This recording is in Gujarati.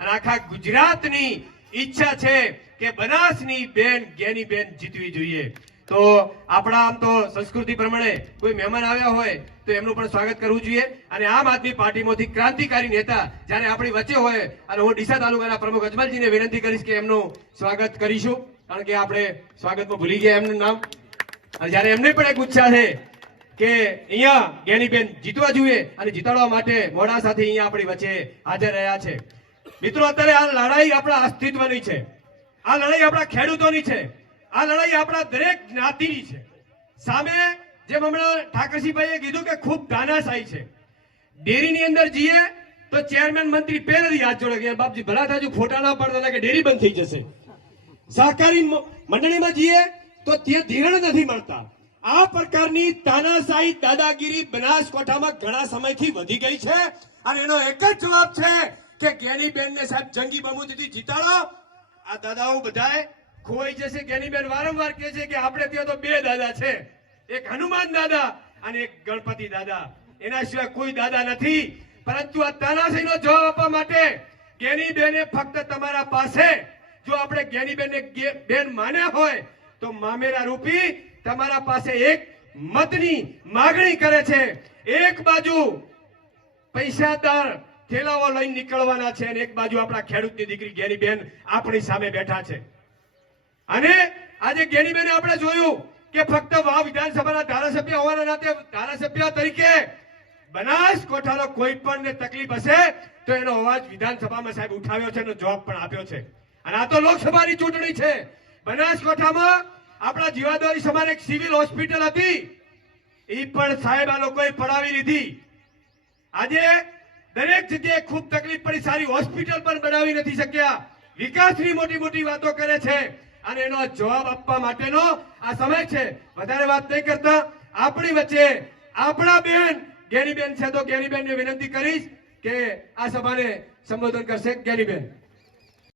અને આખા ગુજરાતની ઈચ્છા છે કે બનાસની બેન જ્ઞાનીબેન જીતવી જોઈએ। તો આપણા આમ તો સંસ્કૃતિ પ્રમાણે કોઈ મહેમાન આવ્યા હોય તો એમનું પણ સ્વાગત કરવું જોઈએ। અને આમ આદમી પાર્ટીમાંથી ક્રાંતિકારી નેતા જ્યારે આપણી વચ્ચે હોય અને હું ડીસા તાલુકાના પ્રમુખ અજમલજીને વિનંતી કરીશ કે એમનું સ્વાગત કરીશું, કારણ કે આપણે સ્વાગતમાં ભૂલી ગયા એમનું નામ। અને જ્યારે એમને પણ એક ઉત્સાહ છે કે અહીંયા જ્ઞાનીબેન જીતવા જોઈએ અને જીતાડવા માટે મોડા સાથે અહીંયા આપણી વચ્ચે હાજર રહ્યા છે। મિત્રો, અત્યારે આ લડાઈ આપણા અસ્તિત્વની છે, આ લડાઈ આપણા ખેડૂતોની છે, આ લડાઈ આપણા દરેક જ્ઞાતિની છે। સામે જેમ હમણાં ઠાકરસિંહભાઈએ કીધું કે ખૂબ તાનાશાહી છે। ડેરીની અંદર જઈએ તો ચેરમેન મંત્રી પહેલેથી હાથ જોડે કે બાપજી ભલા થાજો, ખોટા ના પડતા કે ડેરી બંધ થઈ જશે। સહકારી મંડળીમાં જઈએ તો ત્યાં ધિરાણ નથી મળતા। આ પ્રકારની તાનાશાહી દાદાગીરી બનાસકાંઠામાં ઘણા સમયથી વધી ગઈ છે અને એનો એક જ જવાબ છે કે જ્ઞાનીબેનને સાહેબ જંગી બહુમતીથી જીતાડો। આ દાદાઓ બધાએ ખોવાઈ જશે। જ્ઞાનીબેન વારંવાર કહે છે કે આપણે ત્યાં તો બે દાદા છે, એક હનુમાન દાદા અને એક ગણપતિ દાદા, એના સિવાય કોઈ દાદા નથી। પરંતુ આ તાનાશાહીનો જવાબ આપવા માટે જ્ઞાનીબેને ફક્ત તમારા પાસે, જો આપણે જ્ઞાનીબેનને બેન માન્યા હોય તો મામેરા રૂપી તમારા પાસે એક મતની માગણી કરે છે। એક બાજુ પૈસાદાર થેલાઓ લઈને નીકળવાના છે અને એક બાજુ આપણા ખેડૂતની દીકરી જ્ઞાનીબેન આપણી સામે બેઠા છે। અને આજે જ્ઞાનીબેને આપણે જોયું કે ફક્ત વાવ વિધાનસભાના ધારાસભ્ય હોવાના નાતે ધારાસભ્ય તરીકે બનાસકાંઠાનો કોઈ પણ તકલીફ હશે તો એનો અવાજ વિધાનસભામાં સાહેબ ઉઠાવ્યો છે, એનો જવાબ પણ આપ્યો છે। અને આ તો લોકસભાની ચૂંટણી છે। બનાસકાંઠામાં આપણા જીવાદોરી સમાન એક સિવિલ હોસ્પિટલ હતી, એ પણ સાહેબ આ લોકોએ પડાવી લીધી। આજે દરેક જગ્યાએ ખૂબ તકલીફ પડી, સારી હોસ્પિટલ પણ બનાવી નથી શક્યા। વિકાસની મોટી મોટી વાતો કરે છે અને એનો જવાબ આપવા માટેનો આ સમય છે। વધારે વાત નહીં કરતા આપણી વચ્ચે આપણા બેન જ્ઞાનીબેન છે, તો જ્ઞાનીબેનને વિનંતી કરીશ કે આ સભાને સંબોધન કરશે। જ્ઞાનીબેન।